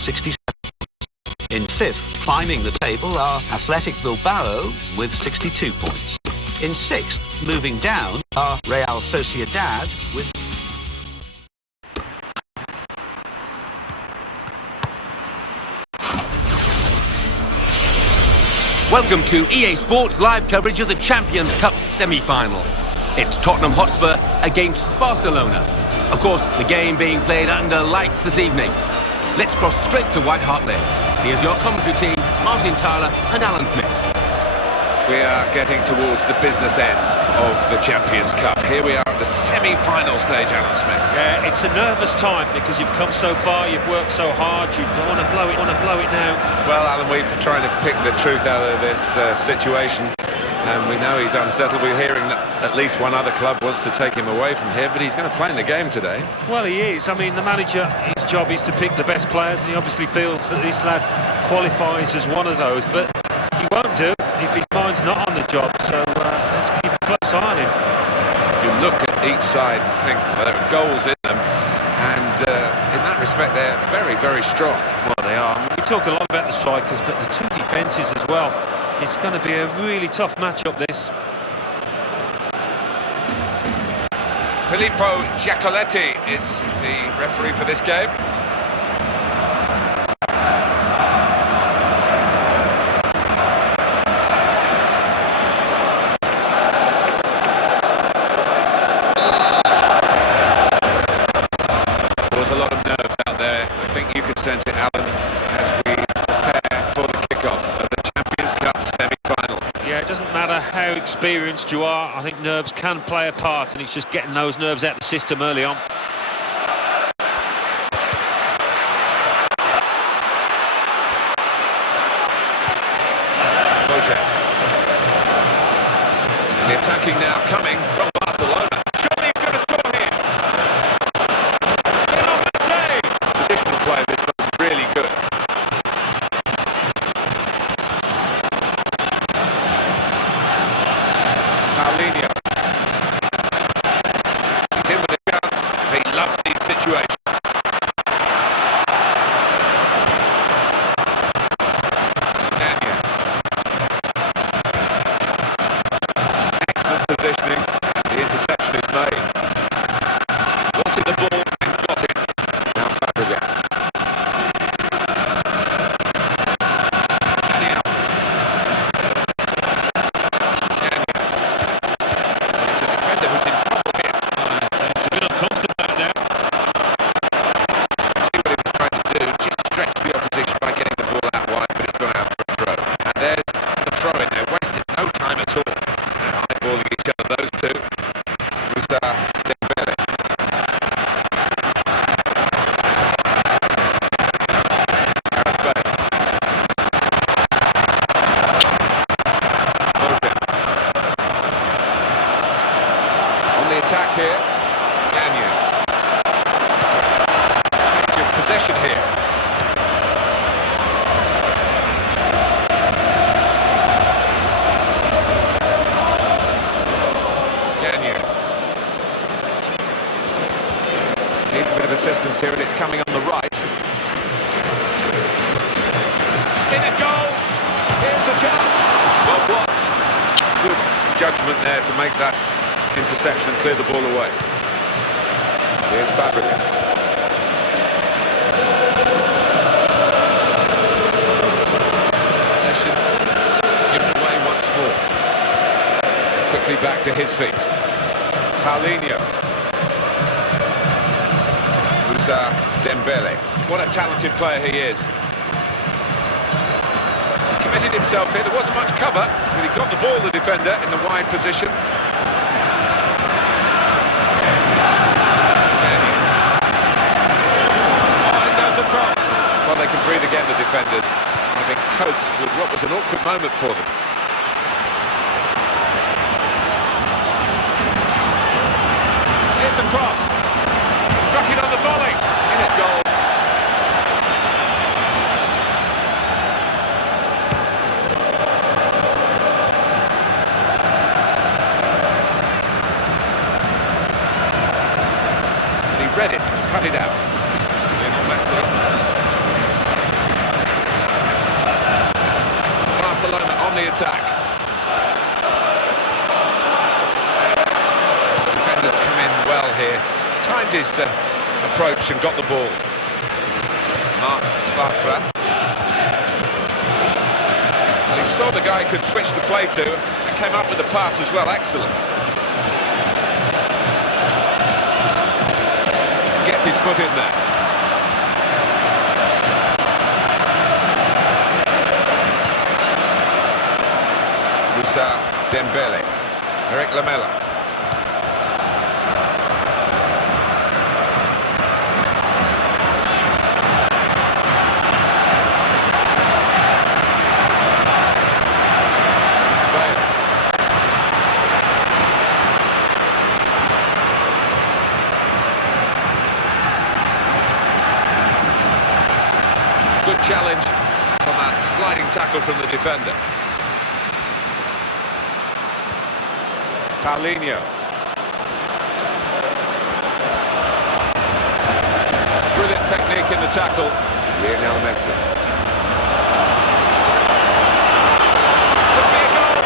67. In fifth, climbing the table, are Athletic Bilbao with 62 points. In sixth, moving down, are Real Sociedad with... Welcome to EA Sports live coverage of the Champions Cup semi-final. It's Tottenham Hotspur against Barcelona. Of course, the game being played under lights this evening. Let's cross straight to White Hart Lane. Here's your commentary team, Martin Tyler and Alan Smith. We are getting towards the business end of the Champions Cup. Here we are at the semi-final stage, Alan Smith. Yeah, it's a nervous time because you've come so far, you've worked so hard, you don't want to blow it now. Well, Alan, we're trying to pick the truth out of this situation, and we know he's unsettled. We're hearing that at least one other club wants to take him away from here, but he's going to play in the game today. Well, he is. I mean, the manager, his job is to pick the best players, and he obviously feels that this lad qualifies as one of those, but he won't do if his mind's not on the job, so let's keep a close eye on him. You look at each side and think, well, there are goals in them, and in that respect, they're very, very strong. Well, they are. I mean, we talk a lot about the strikers, but the two defences as well. It's going to be a really tough matchup, this. Filippo Giacoletti is the referee for this game. There's a lot of nerves out there. I think you can sense it, Alan, as we prepare for the kickoff of the Champions Cup semi-final. Yeah, it doesn't matter how experienced you are. I think nerves can play a part, and it's just getting those nerves out of the system early on. The attacking now coming from Barcelona. Surely he's going to score here. Messi! Positional play, this was really good. Paulinho. He's in with a chance. He loves these situations. Positioning, and the interception is made. Wanted the ball and got it. Now Fabregas. Dani Alves. It's a defender who's in trouble here. It's a bit uncomfortable now. See what he was trying to do, just stretch the opposition by getting the ball out wide, but it's gone out for a throw. And there's the throw in there, wasted no time at all. Eyeballing each other, those two. Dembele. On the attack here, Gagnon. Change of possession here. Needs a bit of assistance here, and it's coming on the right. In a goal! Here's the chance! Well blocked. Good judgment there to make that interception and clear the ball away. Here's Fabregas. Possession given away once more. Quickly back to his feet. Paulinho. Dembele. What a talented player he is. He committed himself here. There wasn't much cover, but he got the ball, the defender, in the wide position. And goes the cross. Well, they can breathe again, the defenders, having coped with what was an awkward moment for them. Here's the cross. Struck it on the volley. In a goal. He read it, cut it out. Messi. the attack. Defenders come in well here. Timed his approach and got the ball. Mark Bartra. He saw the guy could switch the play to and came up with the pass as well. Excellent. Gets his foot in there. Dembele, Eric Lamela. Good challenge from that sliding tackle from the defender. Paulinho. Brilliant technique in the tackle. Lionel Messi. Could be a goal.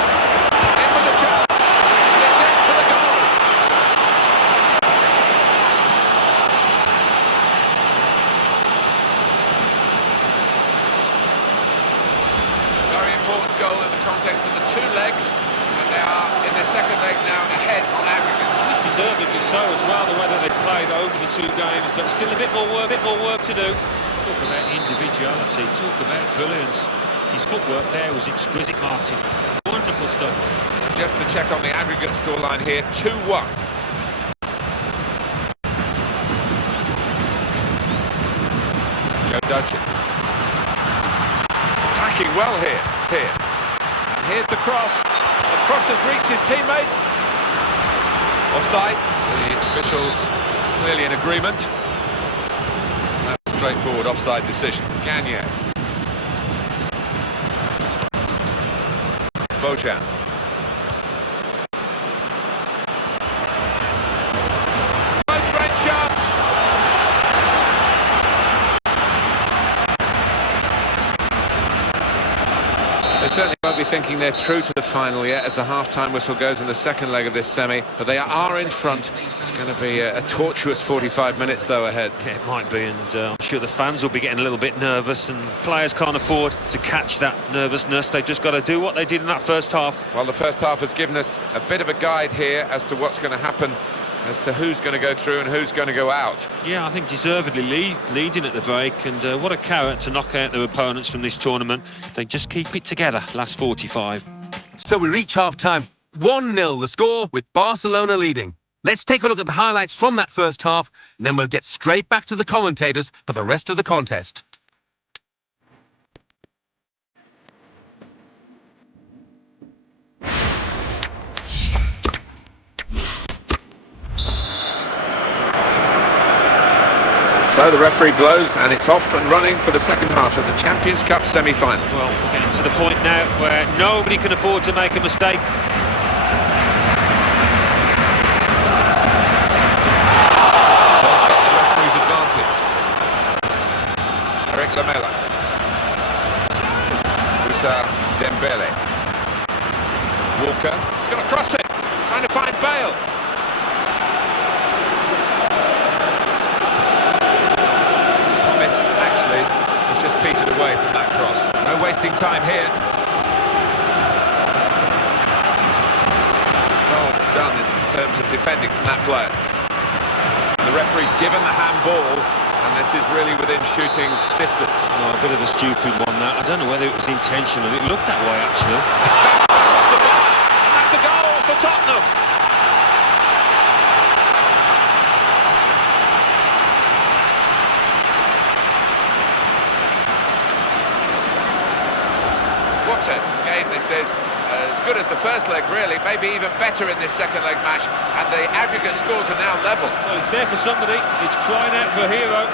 In with a chance. It's in for the goal. Very important goal in the context of the two legs. They are in their second leg now ahead on aggregate. Deservedly so as well, the way that they've played over the two games, but still a bit more work to do. Talk about individuality, talk about brilliance. His footwork there was exquisite, Martin. Wonderful stuff. Just to check on the aggregate scoreline here, 2-1. Joe Dudgeon. Attacking well here. And here's the cross. The cross has reached his teammate. Offside. The officials clearly in agreement. That's a straightforward offside decision. Gagne. Bojan. Close range shot. They certainly won't be thinking they're through to the final yet as the half-time whistle goes in the second leg of this semi, but they are in front. It's going to be a tortuous 45 minutes though ahead. Yeah, it might be, and I'm sure the fans will be getting a little bit nervous, and players can't afford to catch that nervousness. They've just got to do what they did in that first half. Well, the first half has given us a bit of a guide here as to what's going to happen, as to who's going to go through and who's going to go out. Yeah, I think deservedly leading at the break, and what a carrot to knock out their opponents from this tournament. They just keep it together, last 45. So we reach half-time. 1-0 the score, with Barcelona leading. Let's take a look at the highlights from that first half, and then we'll get straight back to the commentators for the rest of the contest. So the referee blows and it's off and running for the second half of the Champions Cup semi-final. Well, we're getting to the point now where nobody can afford to make a mistake. The referee's advantage. Eric Lamela. Dembele. Walker. He's going to cross it. Trying to find Bale. Just petered away from that cross. No wasting time here. Well done in terms of defending from that player. And the referee's given the handball, and this is really within shooting distance. Oh, a bit of a stupid one, that. I don't know whether it was intentional. It looked that way, actually. That's a goal for Tottenham. What a game this is, as good as the first leg really, maybe even better in this second leg match, and the aggregate scores are now level. Well, it's there for somebody, it's crying out for a hero.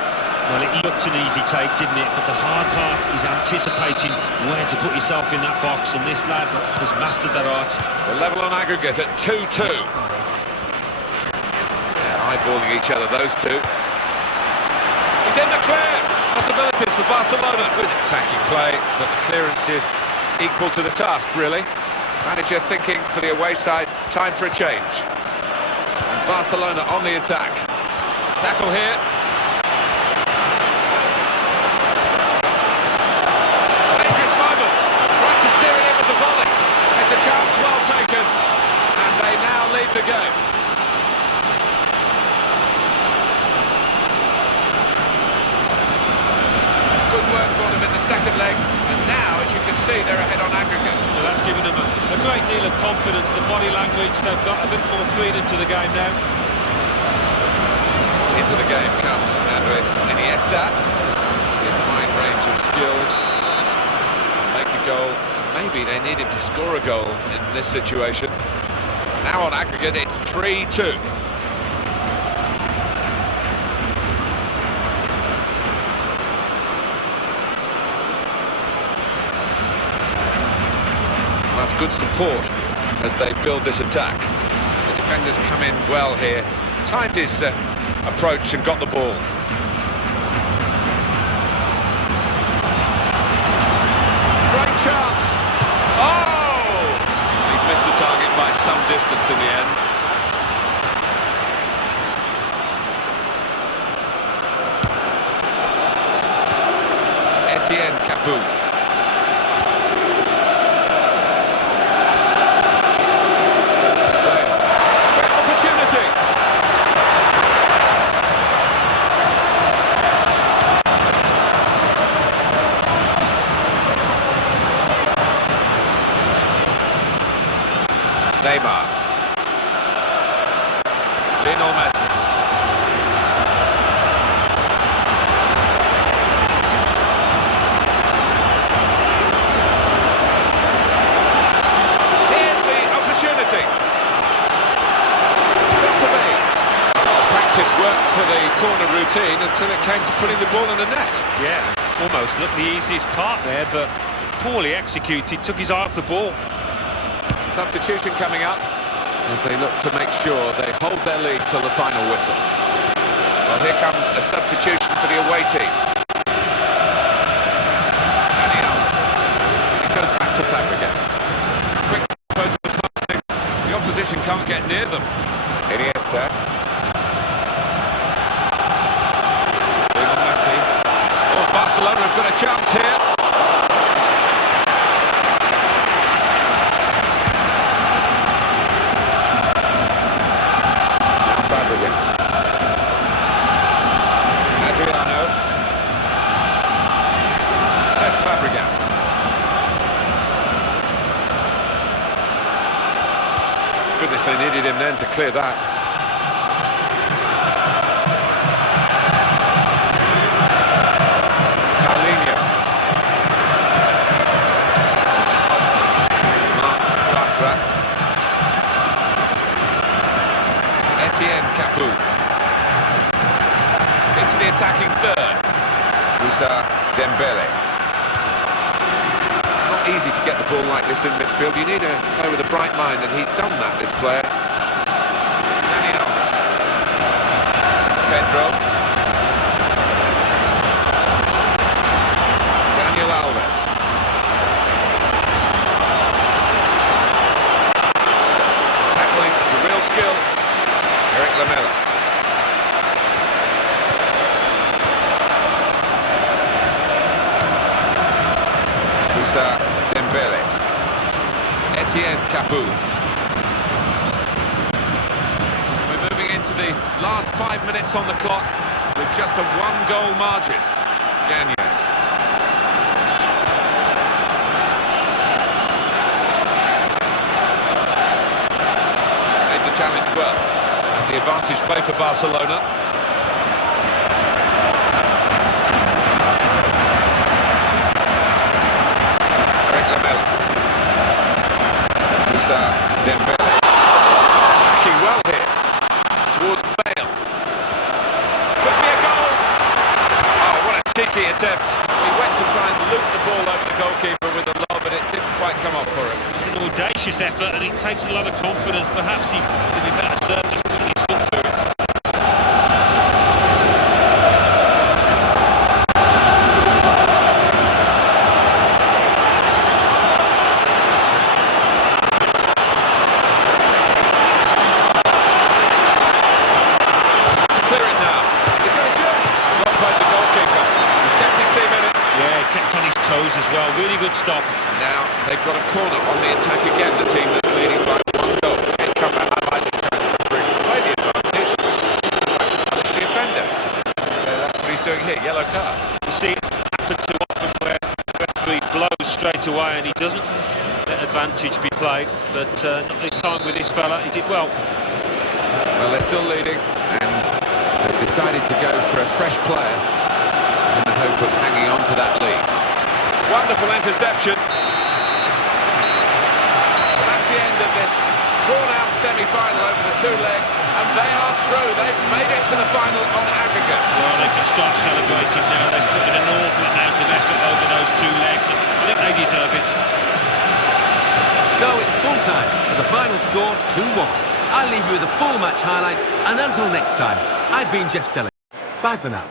Well, it looked an easy take, didn't it? But the hard part is anticipating where to put yourself in that box, and this lad has mastered that art. We're level on aggregate at 2-2. They're eyeballing each other, those two. He's in the clear! Possibilities for Barcelona. Good attacking play, but the clearances equal to the task, really. Manager thinking for the away side, time for a change. And Barcelona on the attack. Tackle here. Dangerous moment. Right to steer it in with the volley. It's a chance well taken. And they now lead the game. Good work for them in the second leg, and now, as you can see, they're ahead on aggregate. So that's given them a great deal of confidence, the body language, they've got a bit more freedom to the game now. Into the game comes Andres Iniesta. His wide range of skills. Make a goal. Maybe they needed to score a goal in this situation. Now on aggregate, it's 3-2. That's good support as they build this attack. The defenders come in well here. Timed his approach and got the ball. Great chance. Oh! He's missed the target by some distance in the end. Etienne Capoue. Neymar. Lionel Messi. Here's the opportunity. Got to be. Practice work for the corner routine until it came to putting the ball in the net. Yeah, almost looked the easiest part there, but poorly executed, took his eye off the ball. Substitution coming up as they look to make sure they hold their lead till the final whistle. Well, here comes a substitution for the away team. Dani Alves. It goes back to Fabregas. Quick tempo to the passing. The opposition can't get near them. Iniesta. Lionel Messi. Oh, Barcelona have got a chance here. Fabregas. Goodness, they needed him then to clear that. Paulinho. Marc Bartra. Etienne Capoue. Into the attacking third. Moussa Dembele. Easy to get the ball like this in midfield. You need a player with a bright mind, and he's done that, this player. Dani Alves. Pedro. Daniel Alves. Tackling is a real skill. Eric Lamela. Moussa Dembele. Etienne Capoue. We're moving into the last 5 minutes on the clock with just a one-goal margin. Gagné. Made the challenge well. And the advantage play for Barcelona. Dembele. Attacking well here. Towards Bale. Could be a goal. Oh, what a cheeky attempt. He went to try and loop the ball over the goalkeeper with a lob, but it didn't quite come off for him. It's an audacious effort, and it takes a lot of confidence. Perhaps he could be better served just putting his foot through it. toes as well. Really good stop. And now they've got a corner on the attack again, the team that's leading by 1 goal. It's come back. I like this kind of trick. Play the advantage. Punish the offender. That's what he's doing here. Yellow card. You see it happen too often where the referee blows straight away and he doesn't let advantage be played. But not this time with this fella. He did well. Well, they're still leading, and they've decided to go for a fresh player in the hope of hanging on to that lead. Wonderful interception. And that's the end of this drawn-out semi-final over the 2 legs, and they are through. They've made it to the final on aggregate. Well, they can start celebrating now. They've put in an awful amount of effort over those 2 legs, and I think they deserve it. So it's full time, and the final score 2-1. I'll leave you with the full match highlights, and until next time, I've been Jeff Stelling. Bye for now.